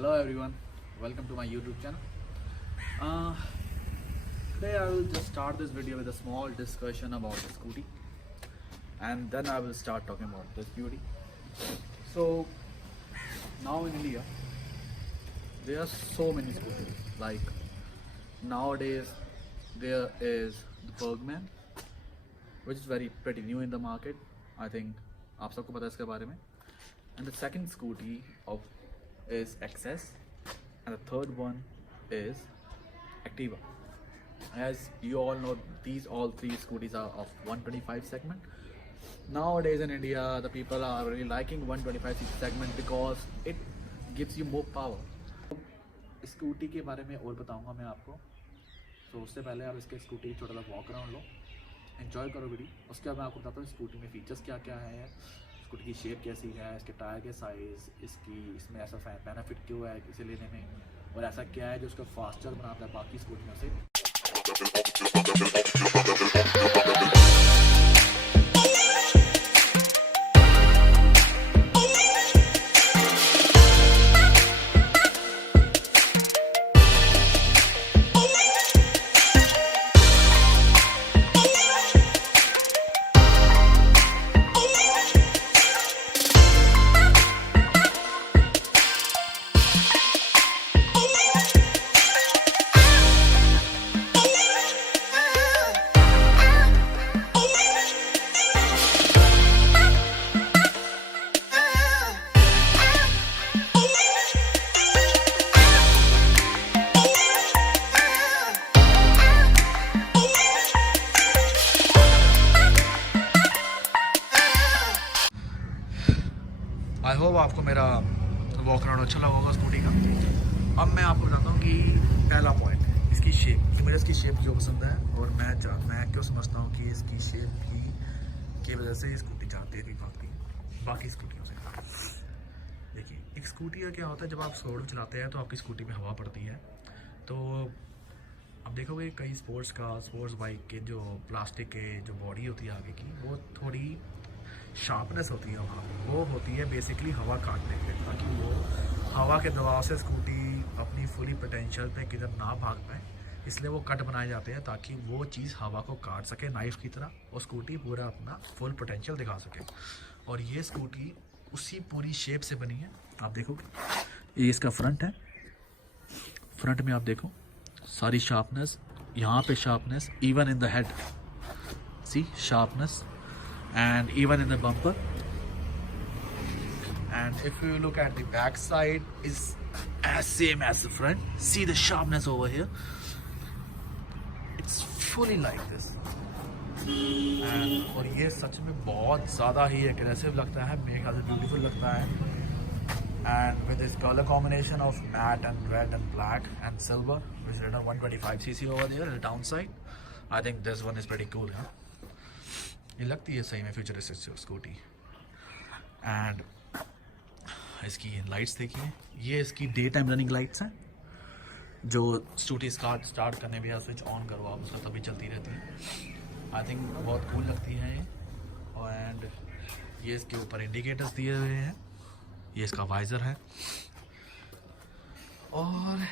Hello everyone, welcome to my YouTube channel. Uh, Today I will just start this video with a small discussion about the scooty, and then I will start talking about this beauty. So now in India there are so many scooters. Like nowadays there is the Bergman, which is pretty new in the market. I think आप सबको पता है इसके बारे में. And the second scooty is XS, and the third one is Activa. As you all know, these all three scooties are of 125 segment. Nowadays in India, the people are really liking 125 segment because it gives you more power. Scooty के बारे में और बताऊंगा मैं आपको. तो उससे पहले आप इसके स्कूटी छोटा सा वॉक अराउंड लो, एंजॉय करो वीडियो. उसके बाद मैं आपको बताता हूँ स्कूटी में फीचर्स क्या क्या है, स्कूटी की शेप कैसी है, इसके टायर के साइज़, इसमें ऐसा बेनिफिट क्यों है इसे लेने में, और ऐसा क्या है जो उसको फास्टर बनाता है बाकी स्कूटियों से. आई होप आपको मेरा वॉक अराउंड अच्छा लगा होगा स्कूटी का. अब मैं आपको बताता हूँ कि पहला पॉइंट, इसकी शेप. मुझे इसकी शेप क्यों पसंद है और मैं क्यों समझता हूँ कि इसकी शेप की वजह से स्कूटी जाती है बाकी स्कूटियों से. देखिए, एक स्कूटी का क्या होता है, जब आप रोड चलाते हैं तो आपकी स्कूटी में हवा पड़ती है. तो अब देखोगे कई स्पोर्ट्स बाइक के जो प्लास्टिक के जो बॉडी होती है आगे की, वो थोड़ी शार्पनेस होती है वहाँ, वो होती है बेसिकली हवा काटने के लिए, ताकि वो हवा के दबाव से स्कूटी अपनी फुली पोटेंशियल पे किधर ना भाग पाए. इसलिए वो कट बनाए जाते हैं ताकि वो चीज़ हवा को काट सके नाइफ की तरह, और स्कूटी पूरा अपना फुल पोटेंशियल दिखा सके. और ये स्कूटी उसी पूरी शेप से बनी है. आप देखोगे ये इसका फ्रंट है. फ्रंट में आप देखो सारी शार्पनेस, यहाँ पे sharpness, even in the head, see sharpness, and even in the bumper. And if you look at the back side, is as same as the front. See the sharpness over here, it's fully like this. And और ये सच में बहुत ज़्यादा ही aggressive लगता है, मेरे ख्याल से ब्यूटीफुल लगता है. And with this color combination of matte and red and black and silver, which is written 125cc over there, the downside, I think this one is pretty cool, huh? ये लगती है सही में फ्यूचरिस्टिक स्कूटी. एंड इसकी lights देखिए, ये इसकी day time running lights हैं, जो स्कूटी स्टार्ट करने भी स्विच ऑन करो आप उसका तभी चलती रहती है. आई थिंक बहुत कूल लगती है ये. एंड ये इसके ऊपर इंडिकेटर्स दिए हुए हैं, ये इसका वाइज़र है. और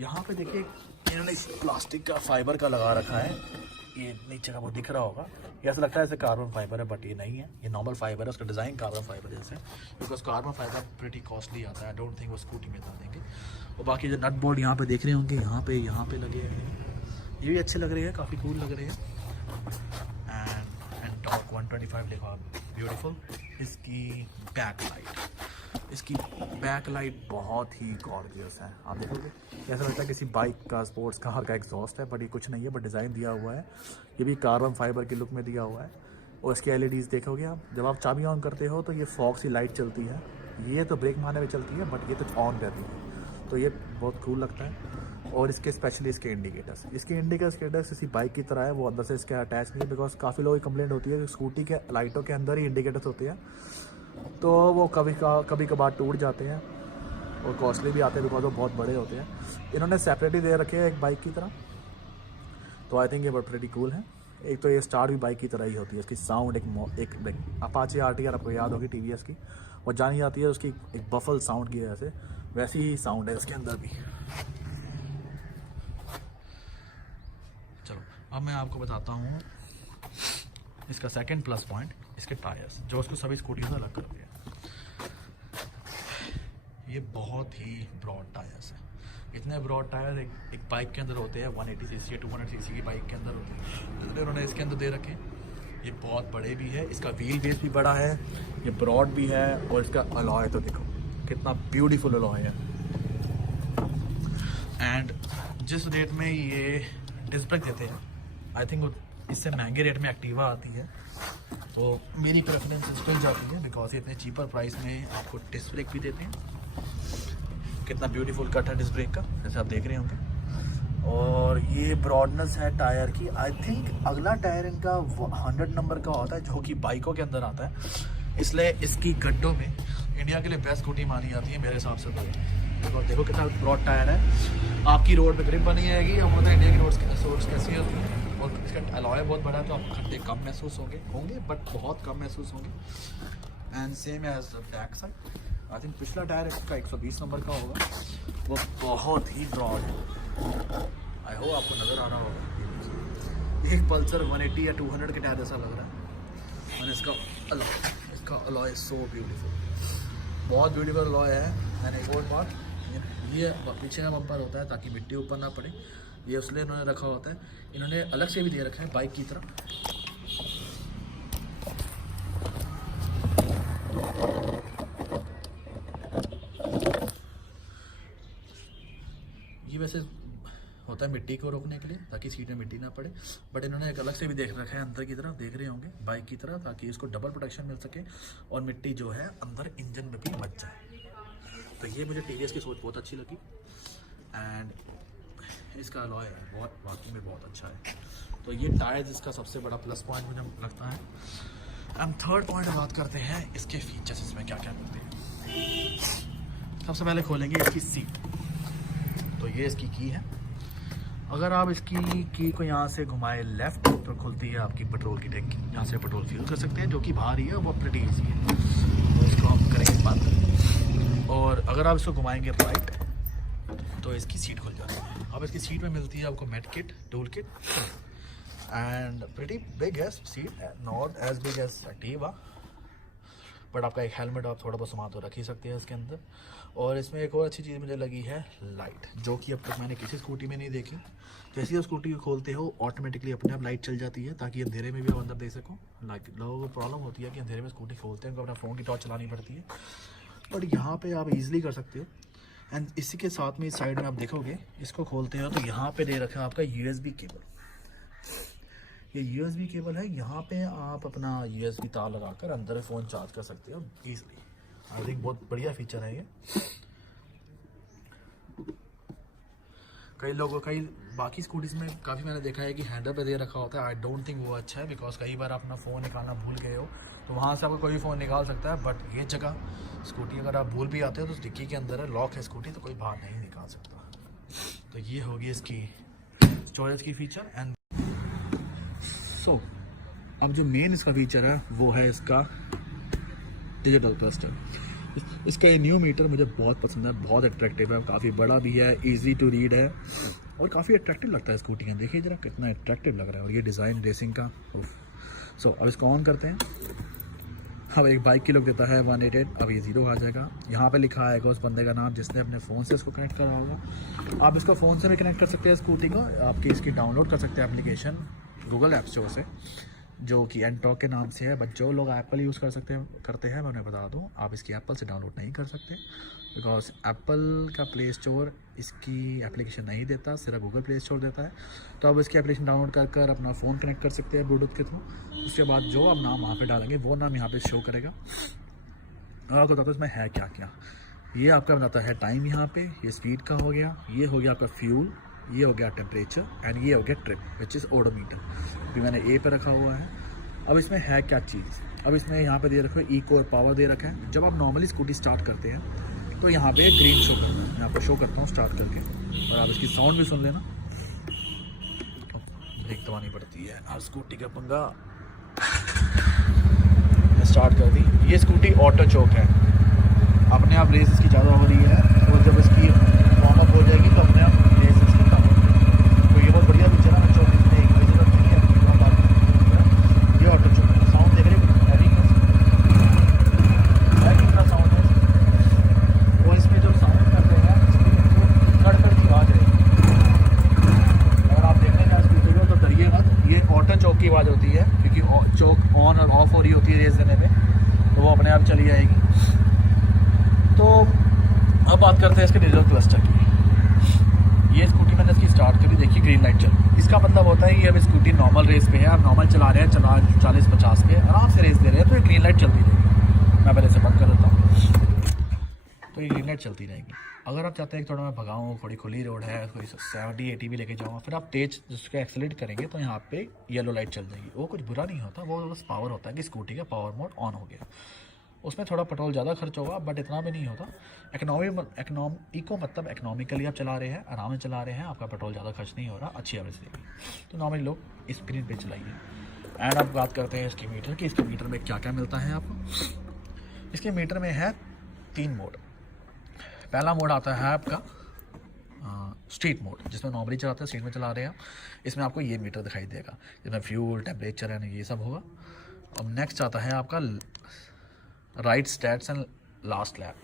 यहाँ पे देखिए इन्होंने इस प्लास्टिक का फाइबर का लगा रखा है. ये नीचे का वो दिख रहा होगा, ये ऐसा लगता है जैसे कार्बन फाइबर है, बट ये नहीं है, ये नॉर्मल फाइबर है. उसका डिज़ाइन कार्बन फाइबर जैसे, because carbon fibre pretty costly आता है. आई डोंट थिंक वो स्कूटी में इतना देंगे. और बाकी जो नट बोल्ट यहाँ पे देख रहे होंगे, यहाँ पे लगे हैं, ये भी अच्छे लग रहे हैं, काफ़ी कूल लग रहे हैं. एंड टॉर्क 125 देखो, ब्यूटीफुल. इसकी बैक लाइट बहुत ही गॉर्जियस है. आप देखोगे ऐसा लगता है किसी बाइक का, स्पोर्ट्स कार का एग्जॉस्ट है, बट ये कुछ नहीं है, बट डिज़ाइन दिया हुआ है. ये भी कार्बन फाइबर के लुक में दिया हुआ है. और इसकी LEDs देखोगे आप, जब आप चाबी ऑन करते हो तो ये फॉग सी लाइट चलती है. ये तो ब्रेक मारने में चलती है, बट ये तो ऑन रहती है, तो ये बहुत कूल लगता है. और इसके स्पेशली इसके इंडिकेटर्स इसी बाइक की तरह है, वो अंदर से इसके अटैच नहीं है. बिकॉज काफ़ी लोगों की कंप्लेंट होती है कि स्कूटी के लाइटों के अंदर ही इंडिकेटर्स होते हैं, तो वो कभी कभार टूट जाते हैं और कॉस्टली भी आते हैं, बिकॉज वो बहुत बड़े होते हैं. इन्होंने सेपरेटली दे रखे हैं एक बाइक की तरह, तो आई थिंक ये बहुत प्रीटी कूल है. एक तो ये स्टार भी बाइक की तरह ही होती है. इसकी साउंड एक अपाचे RTR आपको याद होगी TVS की, वो जानी जाती है उसकी एक बफल साउंड की वजह से. वैसी ही साउंड है इसके अंदर भी। चलो अब मैं आपको बताता हूँ इसका सेकंड प्लस पॉइंट, इसके टायर्स जो उसको सभी स्कूटी से अलग करते हैं। ये बहुत ही ब्रॉड टायर्स है। इतने ब्रॉड टायर एक बाइक के अंदर होते हैं, 180 सीसी या 200 सीसी की बाइक के अंदर होते हैं, इसलिए उन्होंने इसके अंदर दे रखे। ये बहुत बड़े भी है, इसका व्हील बेस भी बड़ा है, ये ब्रॉड भी है, और इसका अलॉय तो देखो कितना ब्यूटीफुल अलॉय है। एंड जिस रेट में ये डिस्क ब्रेक देते हैं, आई थिंक इससे महंगे रेट में एक्टिवा आती है, तो मेरी प्रेफरेंस इस पर जाती है बिकॉज ये इतने चीपर प्राइस में आपको डिस्क ब्रेक भी देते हैं। कितना ब्यूटीफुल कट है डिस्क ब्रेक का, जैसे आप देख रहे होंगे। और ये ब्रॉडनेस है टायर की, आई थिंक अगला टायर इनका 100 नंबर का होता है जो कि बाइकों के अंदर आता है, इसलिए इसकी गड्ढों में इंडिया के लिए बेस्ट स्कूटी मानी जाती है मेरे हिसाब से। तो देखो कितना ब्रॉड टायर है, आपकी रोड पे ग्रिप बनी जाएगी। अब मतलब इंडिया की रोड्स कैसी होती है, और इसका अलॉय बहुत बड़ा है तो आप खड्डे कम महसूस होंगे बट बहुत कम महसूस होंगे। And same as back side, I think पिछला टायर इसका 120 नंबर का होगा, वो बहुत ही ब्रॉड है। आई होप आपको नज़र आ रहा होगा। एक पल्सर 180 या 200 के टायर जैसा लग रहा है। और इसका अलॉय सो ब्यूटीफुल, बहुत ब्यूटीफुल अलॉय है। मैंने एक और बात, ये पीछे का बम्पर होता है ताकि मिट्टी ऊपर ना पड़े, ये इसलिए इन्होंने रखा होता है। इन्होंने अलग से भी दे रखा है बाइक की तरह। ये वैसे होता है मिट्टी को रोकने के लिए ताकि सीट में मिट्टी ना पड़े, बट इन्होंने एक अलग से भी देख रखा है अंदर की तरफ, देख रहे होंगे बाइक की तरह, ताकि इसको डबल प्रोटेक्शन मिल सके और मिट्टी जो है अंदर इंजन में भी बच जाए। तो ये मुझे टीवीएस की सोच बहुत अच्छी लगी। एंड इसका अलॉय बहुत वाकई में बहुत अच्छा है। तो ये टायर्स इसका सबसे बड़ा प्लस पॉइंट मुझे लगता है। हम थर्ड पॉइंट बात करते हैं इसके फीचर्स, इसमें क्या क्या मिलते हैं। सबसे पहले खोलेंगे इसकी सीट। तो ये इसकी की है, अगर आप इसकी की को यहाँ से घुमाए लेफ्ट तो खुलती है आपकी पेट्रोल की टैंकी, यहाँ से पेट्रोल फिल कर सकते हैं, जो कि बाहर ही है, वो प्रीटी ईजी है। तो इसको हम करेंगे बंद, और अगर आप इसको घुमाएंगे राइट तो इसकी सीट खुल जाती है। अब इसकी सीट में मिलती है आपको med kit, tool kit, and pretty big है seat, not as big as Activa, but आपका एक हेलमेट आप थोड़ा बहुत सामान तो रख ही सकते हैं इसके अंदर। और इसमें एक और अच्छी चीज़ मुझे लगी है लाइट, जो कि अब तक मैंने किसी स्कूटी में नहीं देखी। जैसे ही स्कूटी को खोलते हो ऑटोमेटिकली अपने आप लाइट चल जाती है, ताकि अंधेरे में भी आप अंदर देख सको। लोगों को प्रॉब्लम होती है कि अंधेरे में स्कूटी खोलते हैं, उनको अपना फ़ोन की टॉर्च चलानी पड़ती है, बट यहाँ पे आप इजीली कर सकते हो। एंड इसी के साथ में इस साइड में आप देखोगे, इसको खोलते हो तो यहाँ पे दे रखा है आपका USB केबल। ये USB केबल है, यहाँ पे आप अपना USB तार लगाकर अंदर फ़ोन चार्ज कर सकते हो ईजिली। आई थिंक बहुत बढ़िया फीचर है ये। कई बाकी स्कूटीज़ में काफ़ी मैंने देखा है कि हैंडल पे दे रखा होता है। आई डोंट थिंक वो अच्छा है, बिकॉज कई बार अपना फ़ोन निकालना भूल गए हो तो वहाँ से आपको कोई फ़ोन निकाल सकता है, बट ये जगह स्कूटी अगर आप भूल भी आते हो तो डिक्की के अंदर है, लॉक है स्कूटी, तो कोई बाहर नहीं निकाल सकता। तो ये होगी इसकी स्टोरेज की फीचर। एंड सो अब जो मेन इसका फीचर है वो है इसका डिजिटल क्लस्टर। इसका ये न्यू मीटर मुझे बहुत पसंद है, बहुत अट्रैक्टिव है, काफ़ी बड़ा भी है, इजी टू रीड है, और काफ़ी अट्रैक्टिव लगता है स्कूटी का। देखिए जरा कितना अट्रैक्टिव लग रहा है, और ये डिज़ाइन रेसिंग का। सो अब इसको ऑन करते हैं। अब एक बाइक की लुक देता है 188। अब ये 0 आ जाएगा। यहाँ पे लिखा आएगा उस बंदे का नाम जिसने अपने फ़ोन से इसको कनेक्ट करा होगा। आप इसको फ़ोन से भी कनेक्ट कर सकते हैं स्कूटी को, आपकी इसकी डाउनलोड कर सकते हैं एप्लीकेशन गूगल ऐप स्टोर से, जो कि एनटॉक के नाम से है। बट जो लोग एप्पल यूज़ करते हैं मैं उन्हें बता दूं, आप इसकी एप्पल से डाउनलोड नहीं कर सकते, बिकॉज एप्पल का प्ले स्टोर इसकी एप्लीकेशन नहीं देता, सिर्फ गूगल प्ले स्टोर देता है। तो आप इसकी एप्लीकेशन डाउनलोड कर अपना फ़ोन कनेक्ट कर सकते हैं ब्लूटूथ के थ्रू। उसके बाद जो आप नाम वहाँ पे डालेंगे वो नाम यहाँ पे शो करेगा। और आपको बताता हूँ इसमें है क्या क्या। ये आपका बताता है टाइम, यहाँ पे ये स्पीड का हो गया, ये हो गया आपका फ्यूल, ये हो गया टेम्परेचर, एंड ये हो गया ट्रिप विच इज़ ओडोमीटर। अभी मैंने ए पे रखा हुआ है। अब इसमें है क्या चीज़, अब इसमें यहाँ पे दे रखा है इको और पावर दे रखा है। जब आप नॉर्मली स्कूटी स्टार्ट करते हैं तो यहाँ पे ग्रीन शो करता है, मैं आपको शो करता हूँ स्टार्ट करके, और आप इसकी साउंड भी सुन लेना। ब्रेक दबानी पड़ती है, आप स्कूटी का पंगा स्टार्ट कर दी। ये स्कूटी ऑटो चोक है, अपने आप रेस इसकी ज़्यादा हो रही है, तो बात करते हैं इसके डिजिटल क्लस्टर की। ये स्कूटी मैंने इसकी स्टार्ट करी, देखिए ग्रीन लाइट चल रही है। इसका मतलब होता है कि अब स्कूटी नॉर्मल रेस पे है, आप नॉर्मल चला रहे हैं, चला 40-50 पे आराम से रेस दे रहे हैं, तो ये ग्रीन लाइट चलती रहेगी। मैं पहले से बंद कर देता हूँ, तो ये ग्रीन लाइट चलती रहेगी। अगर आप चाहते हैं कि थोड़ा मैं भगाऊँ, थोड़ी खुली रोड है, कोई 70-80 भी लेके जाऊँगा, फिर आप तेज जिसको एक्सेलरेट करेंगे तो यहाँ पे येलो लाइट चल जाएगी। वो कुछ बुरा नहीं होता, वो बस पावर होता है कि स्कूटी का पावर मोड ऑन हो गया। उसमें थोड़ा पेट्रोल ज़्यादा खर्च होगा, बट इतना भी नहीं होता। इको मतलब इकोनॉमिकली आप चला रहे हैं, आराम से चला रहे हैं, आपका पेट्रोल ज़्यादा खर्च नहीं हो रहा, अच्छी एवरेज देगी। तो नॉर्मली लोग स्क्रीन पे चलाइए। एंड अब बात करते हैं इसके मीटर की। इसके मीटर में क्या क्या मिलता है आपको। इसके मीटर में है 3 मोड। पहला मोड आता है आपका स्ट्रीट मोड, जिसमें नॉर्मली चलाते हैं, स्ट्रीट में चला रहे हैं। इसमें आपको ये मीटर दिखाई देगा, जिसमें फ्यूल, टेम्परेचर एंड ये सब होगा। अब नेक्स्ट आता है आपका right stats and last lap.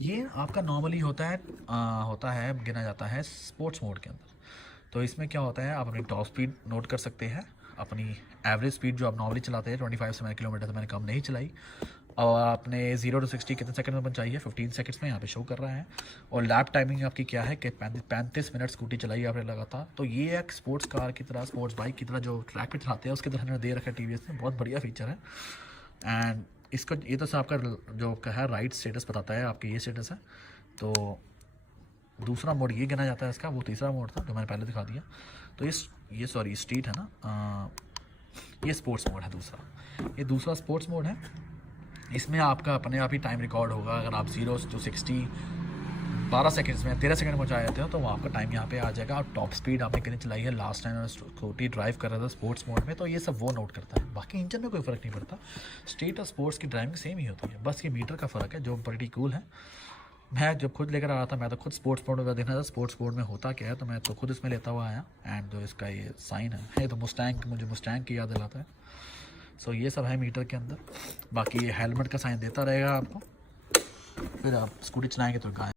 ये आपका नॉर्मली होता है गिना जाता है स्पोर्ट्स मोड के अंदर। तो इसमें क्या होता है, आप अपनी टॉप स्पीड नोट कर सकते हैं, अपनी एवरेज स्पीड जो आप नॉर्मली चलाते हैं 25 से किलोमीटर से मैंने कम नहीं चलाई, और आपने 0 to 60 कितने सेकंड में पहुंचाई है, 15 सेकंड्स में यहाँ पे शो कर रहा है। और लैप टाइमिंग आपकी क्या है कि 35 मिनट स्कूटी चलाई आपने लगातार। तो ये एक स्पोर्ट्स कार की तरह, स्पोर्ट्स बाइक की तरह जो ट्रैक पे चलाते हैं उसकी तरह दे रखा है TVS ने। बहुत बढ़िया फीचर है। एंड इसका ये तो आपका जो है राइट स्टेटस बताता है, आपके ये स्टेटस है। तो दूसरा मोड ये गिना जाता है इसका, वो तीसरा मोड था जो मैंने पहले दिखा दिया। तो ये सॉरी स्ट्रीट है ना, ये स्पोर्ट्स मोड है दूसरा। ये दूसरा स्पोर्ट्स मोड है। इसमें आपका अपने आप ही टाइम रिकॉर्ड होगा। अगर आप 0 to 60 12 सेकंड्स में 13 सेकंड पहुँचा जाते हो तो वो आपका टाइम यहाँ पे आ जाएगा। और टॉप स्पीड आपने कितनी चलाई है लास्ट टाइम, स्कूटी ड्राइव कर रहा था स्पोर्ट्स मोड में, तो ये सब वो नोट करता है। बाकी इंजन में कोई फ़र्क नहीं पड़ता। स्ट्रीट और स्पोर्ट्स की ड्राइविंग सेम ही होती है, बस ये मीटर का फ़र्क है जो बड़ी कूल है। मैं जब खुद लेकर आ रहा था, मैं तो खुद स्पोर्ट्स मोड में देखना था स्पोर्ट्स मोड में होता क्या है, तो मैं तो खुद इसमें लेता हुआ आया। एंड जो इसका ये साइन है तो मुझे मुस्टैंग की याद दिलाता है। सो ये सब है मीटर के अंदर। बाकी ये हेलमेट का साइन देता रहेगा आपको, फिर आप स्कूटी चलाएंगे तो गाय